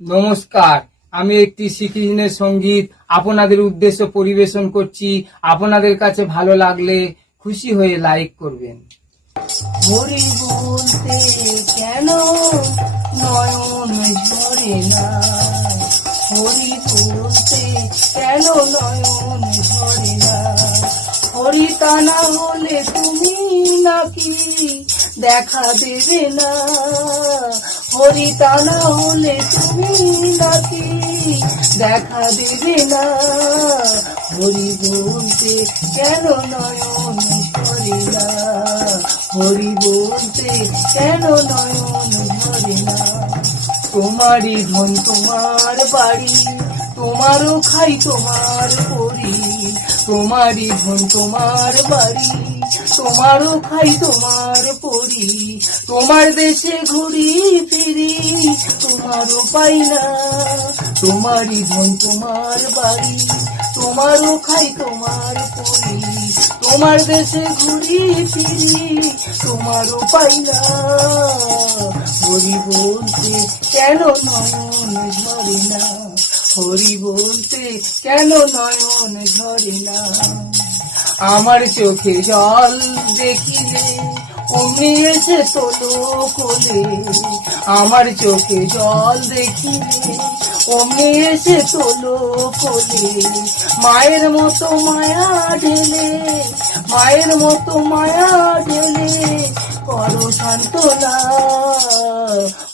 নমস্কার, আমি একটি শ্রীকৃষ্ণের সঙ্গীত আপনাদের উদ্দেশ্যে পরিবেশন করছি। আপনাদের কাছে ভালো লাগলে খুশি হয়ে লাইক করবেন। হরি বলতে কেন নয়ন ঝরে না, হরি বলতে কেন নয়ন ঝরে না, হরি তা না হলে তুমি নাকি দেখা দেবে না, হরি তা না হলে তুমি নাকি দেখা দেবে না, হরি বলতে কেন নয়ন ঝরে না, হরি বলতে কেন নয়ন ঝরে না। তোমারই ধন তোমার বাড়ি, তোমারও খাই তোমার করি, তোমারই ধন তোমার বাড়ি, তোমারও খাই তোমার পরি, তোমার দেশে ঘুরি ফিরি তোমারও পাই না, তোমারই ধন তোমার বাড়ি, তোমারও খাই তোমার পরি, তোমার দেশে ঘুরি ফিরি তোমারও পাই না, হরি বলতে কেন নয়ন ঝরে না, হরি বলতে কেন নয়ন ঝরে না। আমার চোখে জল দেখিলে অমনি এসে তোলো কোলে, আমার চোখে জল দেখিলে অমনি এসে তোলো কোলে, মায়ের মতো মায়া ঢেলে, মায়ের মতো মায়া ঢেলে করো সান্ত্বনা,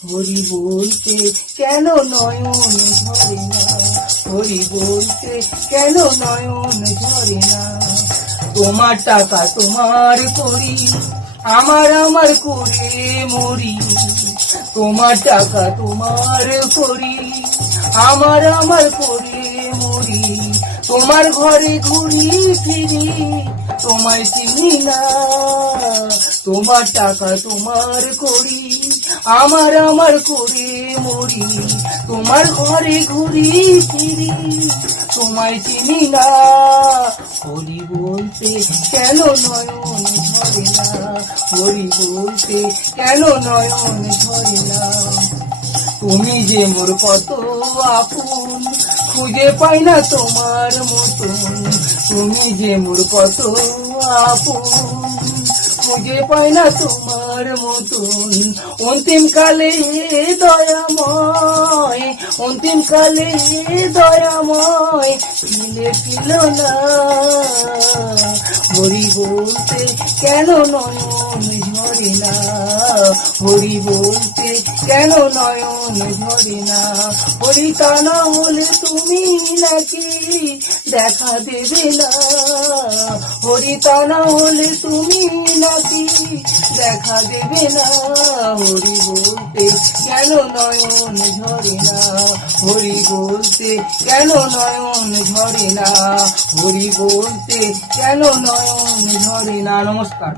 হরি বলতে কেন নয়ন ঝরে না, হরি বলতে কেন নয়ন ঝরে না। তোমার টাকা তোমার করি, আমার আমার করে মরি, তোমার টাকা তোমার করি, আমার আমার করে মরি, তোমার ঘরে ঘুরি ফিরি তোমায় চিনি না, তোমার টাকা তোমার করি, আমার আমার করে মরি, তোমার ঘরে ঘুরি ফিরি তোমায় চিনি না, হরি বলতে কেন নয়ন ঝরে না, হরি বলতে কেন নয়ন ঝরে না। তুমি যে মোর কত আপন, খুঁজে পাই না তোমার মতন, তুমি যে মোর কত আপন, খুঁজে পাই না তোমার মতন, অন্তিম কালে দয়াময়, অন্তিম কালে দয়াময় ফিরে ফিল না, হরি বলতে কেন নয়ন ঝরে না, হরি বলতে কেন নয়ন ঝরে না, হরি তা না হলে তুমি নাকি দেখা দেবে না, হরি তা না হলে তুমি নাকি দেখা দেবে না, হরি বলতে কেন নয়ন ঝরে না, হরি বলতে কেন নয়ন ঝরে না, হরি বলতে কেন নয়ন ঝরে না। নমস্কার।